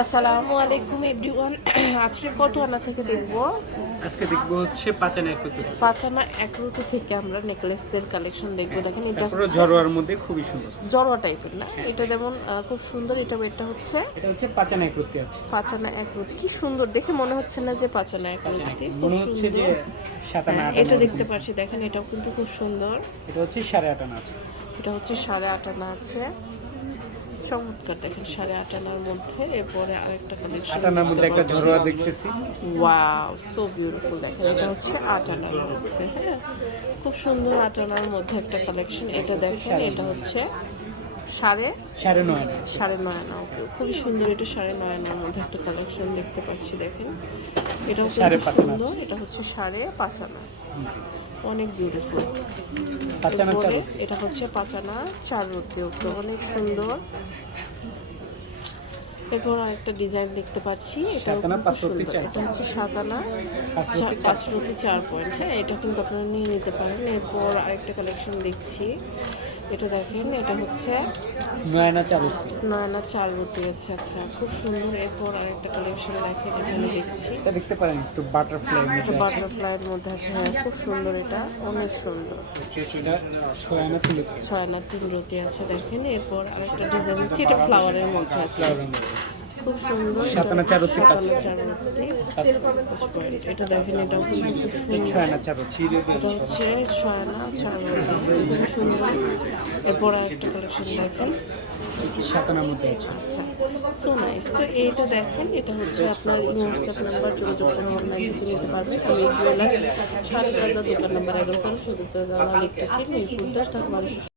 আসসালামু আলাইকুম এভরিওয়ান আজকে কত আনা থেকে দেখব? আজকে দেখব হচ্ছে পাচান এক কুতুরি পাঁচ আনা এক রুটি থেকে আমরা নেকলেসের কালেকশন দেখব। দেখেন এটা ঝরোয়ার মধ্যে খুবই সুন্দর। জড়োয়া টাইপের না? এটা যেমন আহ, খুব সুন্দর এটা এটা হচ্ছে এটা হচ্ছে পাচান এক রুটি আছে। পাঁচ আনা এক রুটি। কি সুন্দর দেখে মনে হচ্ছে না যে পাচান এক রুটি। রুটি। খুব মনে হচ্ছে যে হ্যাঁ, এটা দেখতে পাচ্ছি। দেখেন এটাও কিন্তু খুব সুন্দর। এটা হচ্ছে সাড়ে আট আনা আছে। এটা হচ্ছে সাড়ে আট আনা আছে। চমৎকার দেখেন সাড়ে আট আনার মধ্যে। এরপরে আরেকটা কালেকশন আটানার মধ্যে একটা ঝরোয়া দেখতেছি। ওয়াও সো বিউটিফুল দেখেন এটা হচ্ছে আট আনার মধ্যে হ্যাঁ। খুব সুন্দর আট আনার মধ্যে একটা কালেকশন এটা দেখেন এটা হচ্ছে সাড়ে? সাড়ে নয়। সাড়ে নয় আনা ওকে। খুবই সুন্দর এটা সাড়ে নয় আনার মধ্যে একটা কালেকশন দেখতে পাচ্ছি দেখেন। পাঁচ আনা। সুন্দর এটা হচ্ছে সাড়ে পাঁচ আনা। অনেক বিউটিফুল এটা হচ্ছে পাঁচানা চার রুটি ওকে। অনেক সুন্দর। এরপর আরেকটা ডিজাইন দেখতে পাচ্ছি এটা এটা হচ্ছে সাতানা পাঁচ রুটি চার পয়েন্ট। হ্যাঁ এটা কিন্তু আপনারা নিয়ে নিতে পারেন। এরপর আরেকটা কালেকশন দেখছি। এটা দেখেন এটা হচ্ছে নয়না চার রুটি। নয়না চার রুটি আছে আচ্ছা খুব সুন্দর। এরপর আর একটা কালেকশন দেখেন এখানে দেখছি। এটা দেখতে পারেন একটু বাটারফ্লাই আছে। বাটারফ্লাইয়ের মধ্যে আছে হ্যাঁ খুব সুন্দর এটা অনেক সুন্দর। ছয়না ছয় তিন রুটি আছে দেখেন। এরপর আরেকটা ডিজাইন আছে এটা ফ্লাওয়ারের মধ্যে আছে। খুব সুন্দর। সাত আনা চার রুটি, পাঁচ সাত আনা চার রুটি, পাঁচ point। এটা দেখেন এটা সুন্দর। ছয় আনা চার রুটি এটা হচ্ছে ছয় আনা খুব সুন্দর। এরপর আরেকটা কালেকশন দেখেন। সাত আনার মধ্যে আছে। আচ্ছা সো নাইস তো এইটা দেখেন এটা হচ্ছে আপনার হোয়াটসঅ্যাপ নাম্বার যোগাযোগ করে অনলাইন থেকে নিতে পারবেন। এই জুয়েলার্স সাড়ে দোকান নাম্বার এগারো তেরো চোদ্দ ইলেকট্রিক মিরপুর দশ বারোশো